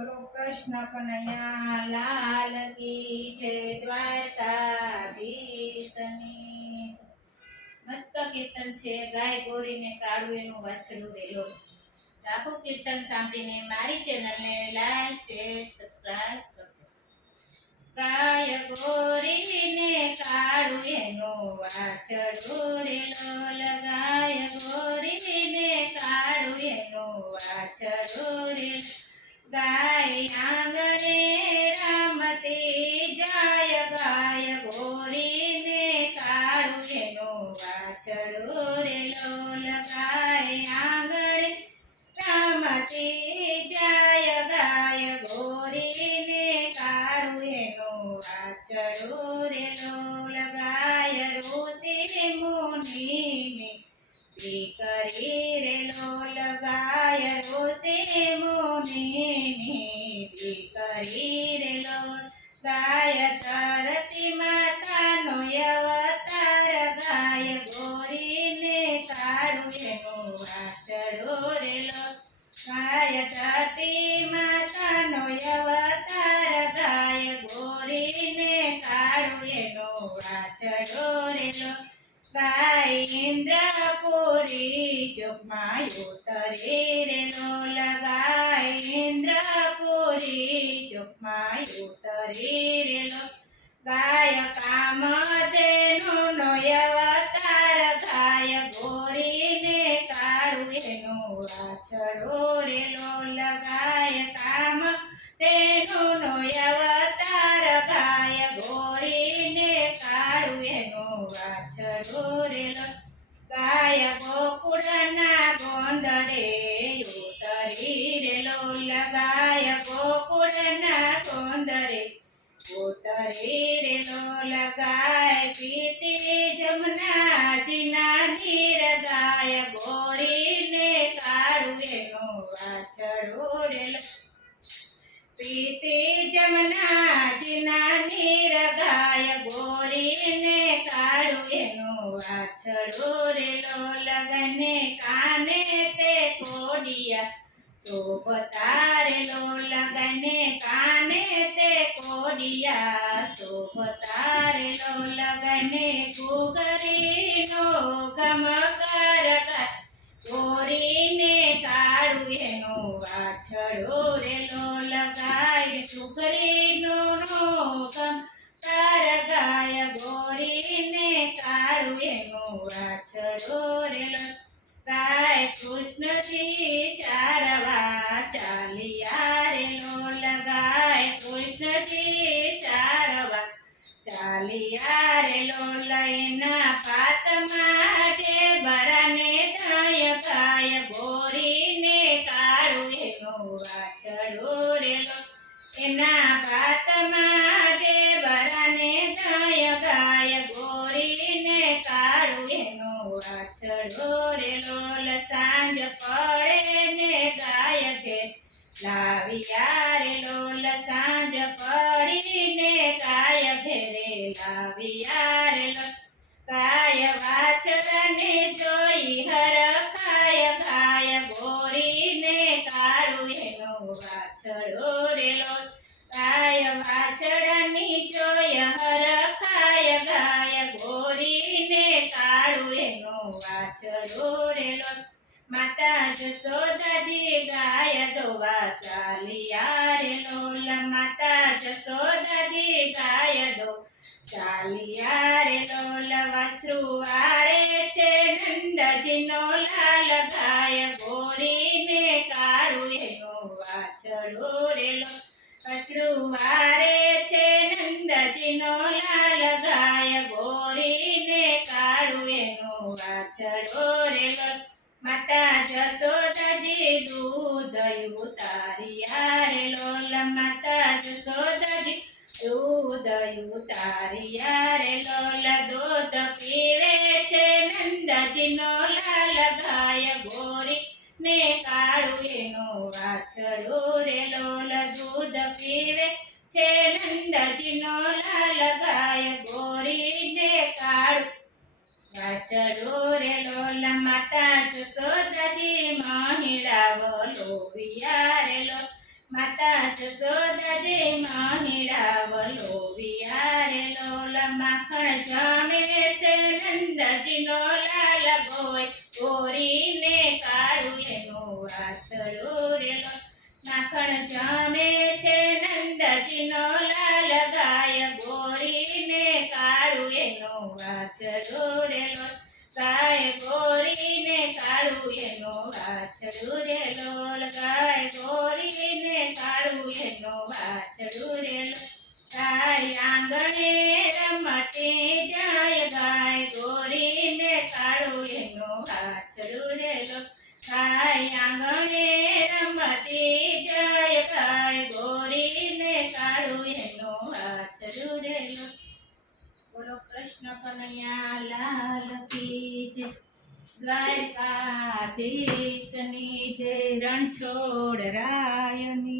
બોલો કૃષ્ણ કનૈયા કી જય દ્વારકાધીશની. મસ્ત કીર્તન છે, ગાય ગોરીને કાળું એનું વાછલું રેલો આખું કીર્તન સાંભળીને મારી ચેનલને લાઈક, શેર, સબસ્ક્રાઇબ કરજો. ગાય ગોરીને કાળું એનું વાછડું દીકરી રે લોલ ગાય કરી મુનિની દીકરી રે લોલ ગાય ધરતી ઇન્દ્રપુરી ચોકમાં ઉતરે રે નો લગાય ઇન્દ્રપુરી ચોકમાં તરે રે નો ગાય કામ નો અવતાર ઉતરી નો લગાય, પીતે જમનાજીના ધીર ગાય ગોરીને કાળું એનો વાછડો રે લોલ પીતી જમનાજીના ધીર ગાય ગોરીને કાળું એનો વાછડો રે લગને કાને તે કોડિયા શોભતારે લો લગને કાને તે કોડિયા? શોભતારે લો લગને ગુગરીનો ગમ કરતા ગોરીને કાળું એનો વાછડો રે લો લગાય સુગરીનો ગમ તાર ગાય ગોરીને કાળું એનો વાછડો રે લો ગાય કૃષ્ણજી ચારવા ચાલિયા રે લો લગાય. કૃષ્ણજી ચારવા ચાલિયા લાવિયા રે લોલ સાંજ પડીને કાય ઘેરે લાવિયા રે લોલ ગાય જોઈ હર માતા જસોદાજી ગાય ડોવા ચાલિયા રે લોલ માતા જસોદાજી ગાય ડો ચાલિયા રે લોલ વાછરું છે નંદજીનો લાલ ગાય ગોરીને કાળું એનો વાછડો રે વાછરું વાળે છે નંદજીનો લાલ ગાય ગોરીને કાળું એનો વાછડો રે લોલ માતા જશોદાજી દૂધ તારી આરે લોલ માતા જશોદાજી દૂધ તારી આરે લોલ દૂધ પીવે છે નંદજીનો. લાલ ગાય ગોરી ને કાળું એનો વાછડો રે લોલ દૂધ પીવે છે નંદજીનો. લાલ ગાય ગોરી ને કાળું વાચડો રે લોલા માતા જતો દાદી મહિડાવો લોવિયા રે લો માતા જતો લોલા માખણ જામે તે નંદજી નો લાલ ગોય ગોરીને કાળું એનો વાચડો રે લો માખણ જામે વાછડું રેલો ગાય ગોરીને કાળું એનું વાછડું રેલો ગાય આંગણે રમતે જાય ગાય ગોરીને કાળું એનું વાછડું રેલો ગાય આંગણે રમતે જાય ગાય ગોરીને કાળું એનું વાછડું રેલો બોલો, કૃષ્ણ કનૈયા, લાલ કી જય. દ્વારકાધીશની જય રણછોડ રાયની.